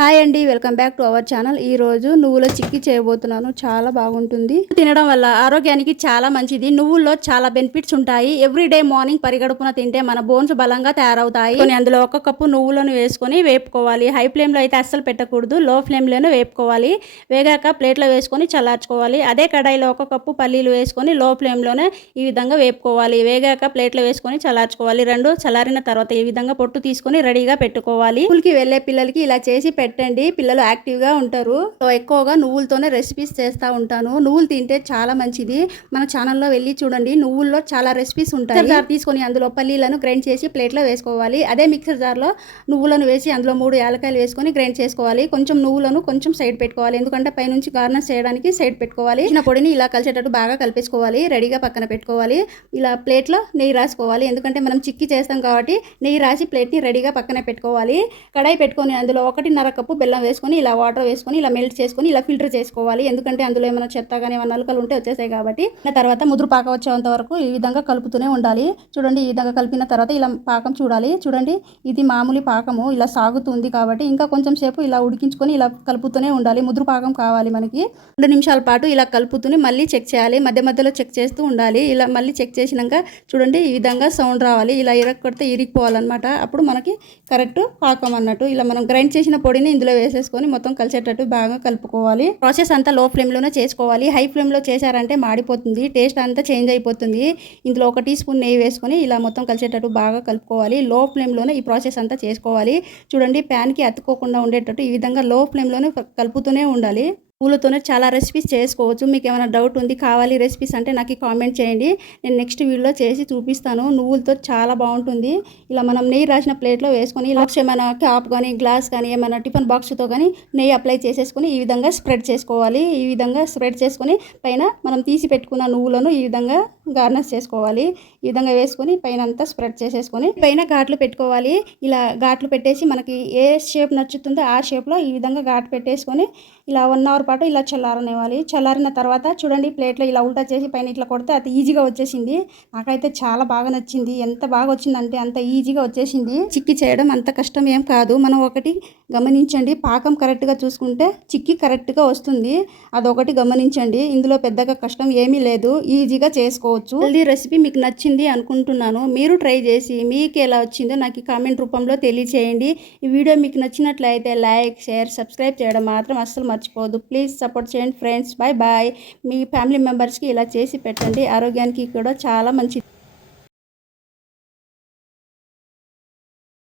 Hi అండి welcome back to our channel. ఈ రోజు నువ్వుల చిక్కి చేయబోతున్నాను. చాలా బాగుంటుంది. తినడం వల్ల ఆరోగ్యానికి చాలా మంచిది. నువ్వుల్లో చాలా బెనిఫిట్స్ ఉంటాయి. ఎవ్రీ డే మార్నింగ్ పరిగడుపున తింటే మన బోన్స్ బలంగా తయారవుతాయి. కొన్ని అందులో ఒక కప్పు నువ్వులను వేసుకొని వేపుకోవాలి. హై ఫ్లేమ్లో అయితే అస్సలు పెట్టకూడదు. లో ఫ్లేమ్లోనే వేపుకోవాలి. వేగాక ప్లేట్లో వేసుకొని చల్లార్చుకోవాలి. అదే కడాయిలో ఒక కప్పు పల్లీలు వేసుకొని లో ఫ్లేమ్లోనే ఈ విధంగా వేపుకోవాలి. వేగాక ప్లేట్లో వేసుకొని చల్లార్చుకోవాలి. రెండు చల్లారిన తర్వాత ఈ విధంగా పొట్టు తీసుకొని రెడీగా పెట్టుకోవాలి. స్కూల్కి వెళ్ళే పిల్లలకి ఇలా చేసి పెట్టండి. పిల్లలు యాక్టివ్గా ఉంటారు. సో ఎక్కువగా నువ్వులతోనే రెసిపీస్ చేస్తూ ఉంటాను. నువ్వులు తింటే చాలా మంచిది. మన ఛానల్లో వెళ్ళి చూడండి. నువ్వుల్లో చాలా రెసిపీస్ ఉంటాయి. జార్ తీసుకొని అందులో పల్లీలను గ్రైండ్ చేసి ప్లేట్లో వేసుకోవాలి. అదే మిక్సర్ జార్లో నువ్వులను వేసి అందులో మూడు యాలకాయలు వేసుకొని గ్రైండ్ చేసుకోవాలి. కొంచెం నువ్వులను కొంచెం సైడ్ పెట్టుకోవాలి. ఎందుకంటే పైనుంచి గార్నెస్ చేయడానికి సైడ్ పెట్టుకోవాలి. చిన్న పొడిని ఇలా కలిసేటట్టు బాగా కలిపేసుకోవాలి. రెడీగా పక్కన పెట్టుకోవాలి. ఇలా ప్లేట్లో నెయ్యి రాసుకోవాలి. ఎందుకంటే మనం చిక్కి చేస్తాం కాబట్టి నెయ్యి రాసి ప్లేట్ని రెడీగా పక్కన పెట్టుకోవాలి. కడాయి పెట్టుకొని అందులో ఒకటిన్నర కప్పు బెల్లం వేసుకొని ఇలా వాటర్ వేసుకొని ఇలా మెల్ట్ చేసుకొని ఇలా ఫిల్టర్ చేసుకోవాలి. ఎందుకంటే అందులో ఏమైనా చెత్త కానీ ఏమైనా నలుకలు ఉంటే వచ్చేసాయి కాబట్టి. తర్వాత ముదురు పాక వచ్చేంత వరకు ఈ విధంగా కలుపుతూనే ఉండాలి. చూడండి ఈ విధంగా కలిపిన తర్వాత ఇలా పాకం చూడాలి. చూడండి ఇది మామూలు పాకము. ఇలా సాగుతుంది కాబట్టి ఇంకా కొంచెం సేపు ఇలా ఉడికించుకొని ఇలా కలుపుతూనే ఉండాలి. ముదురు పాకం కావాలి మనకి. రెండు నిమిషాల పాటు ఇలా కలుపుతూనే మళ్ళీ చెక్ చేయాలి. మధ్య మధ్యలో చెక్ చేస్తూ ఉండాలి. ఇలా మళ్ళీ చెక్ చేసినాక చూడండి ఈ విధంగా సౌండ్ రావాలి. ఇలా ఇరగ కొడితే ఇరిగిపోవాలన్నమాట. అప్పుడు మనకి కరెక్ట్ పాకం అన్నట్టు. ఇలా మనం గ్రైండ్ చేసిన పొడిని ఇందులో వేసేసుకొని మొత్తం కలిసేటట్టు బాగా కలుపుకోవాలి. ప్రాసెస్ అంతా లో ఫ్లేమ్లోనే చేసుకోవాలి. హై ఫ్లేమ్లో చేశారంటే మాడిపోతుంది. టేస్ట్ అంతా చేంజ్ అయిపోతుంది. ఇందులో ఒక టీ స్పూన్ నెయ్యి వేసుకొని ఇలా మొత్తం కలిసేటట్టు బాగా కలుపుకోవాలి. లో ఫ్లేమ్లోనే ఈ ప్రాసెస్ అంతా చేసుకోవాలి. చూడండి ప్యాన్కి అతుక్కోకుండా ఉండేటట్టు ఈ విధంగా లో ఫ్లేమ్లోనే కలుపుతూనే ఉండాలి. పూలతోనే చాలా రెసిపీస్ చేసుకోవచ్చు. మీకు ఏమైనా డౌట్ ఉంది కావాలి రెసిపీస్ అంటే నాకు కామెంట్ చేయండి. నేను నెక్స్ట్ వీడియోలో చేసి చూపిస్తాను. నువ్వులతో చాలా బాగుంటుంది. ఇలా మనం నెయ్యి రాసిన ప్లేట్లో వేసుకొని ఇలా ఏమైనా క్యాప్ కానీ గ్లాస్ కానీ ఏమైనా టిఫిన్ బాక్స్తో కానీ నెయ్యి అప్లై చేసేసుకొని ఈ విధంగా స్ప్రెడ్ చేసుకోవాలి. ఈ విధంగా స్ప్రెడ్ చేసుకొని పైన మనం తీసి పెట్టుకున్న నువ్వులను ఈ విధంగా గార్నెస్ చేసుకోవాలి. ఈ విధంగా వేసుకొని పైన అంతా స్ప్రెడ్ చేసేసుకొని పైన ఘాట్లు పెట్టుకోవాలి. ఇలా ఘాట్లు పెట్టేసి మనకి ఏ షేప్ నచ్చుతుందో ఆ షేప్లో ఈ విధంగా ఘాటు పెట్టేసుకొని ఇలా వన్ అవర్ పాటు ఇలా చల్లారనివ్వాలి. చల్లారిన తర్వాత చూడండి ప్లేట్లో ఇలా ఉల్టా చేసి పైన ఇట్లా కొడితే అది ఈజీగా వచ్చేసింది. నాకైతే చాలా బాగా నచ్చింది. ఎంత బాగా వచ్చిందంటే అంత ఈజీగా వచ్చేసింది. చిక్కి చేయడం అంత కష్టం ఏం కాదు. మనం ఒకటి గమనించండి. పాకం కరెక్ట్గా చూసుకుంటే చిక్కి కరెక్ట్గా వస్తుంది. అదొకటి గమనించండి. ఇందులో పెద్దగా కష్టం ఏమీ లేదు. ఈజీగా చేసుకోవచ్చు. హెల్దీ రెసిపీ మీకు నచ్చింది అనుకుంటున్నాను. మీరు ట్రై చేసి మీకు ఎలా వచ్చిందో నాకు కామెంట్ రూపంలో తెలియచేయండి. ఈ వీడియో మీకు నచ్చినట్లయితే లైక్ షేర్ సబ్స్క్రైబ్ చేయడం మాత్రం అస్సలు మర్చిపోదు ప్లీజ్ సపోర్ట్ చేయండి ఫ్రెండ్స్. బాయ్ బాయ్ మీ ఫ్యామిలీ మెంబర్స్కి ఇలా చేసి పెట్టండి. ఆరోగ్యానికి కూడా చాలా మంచిది.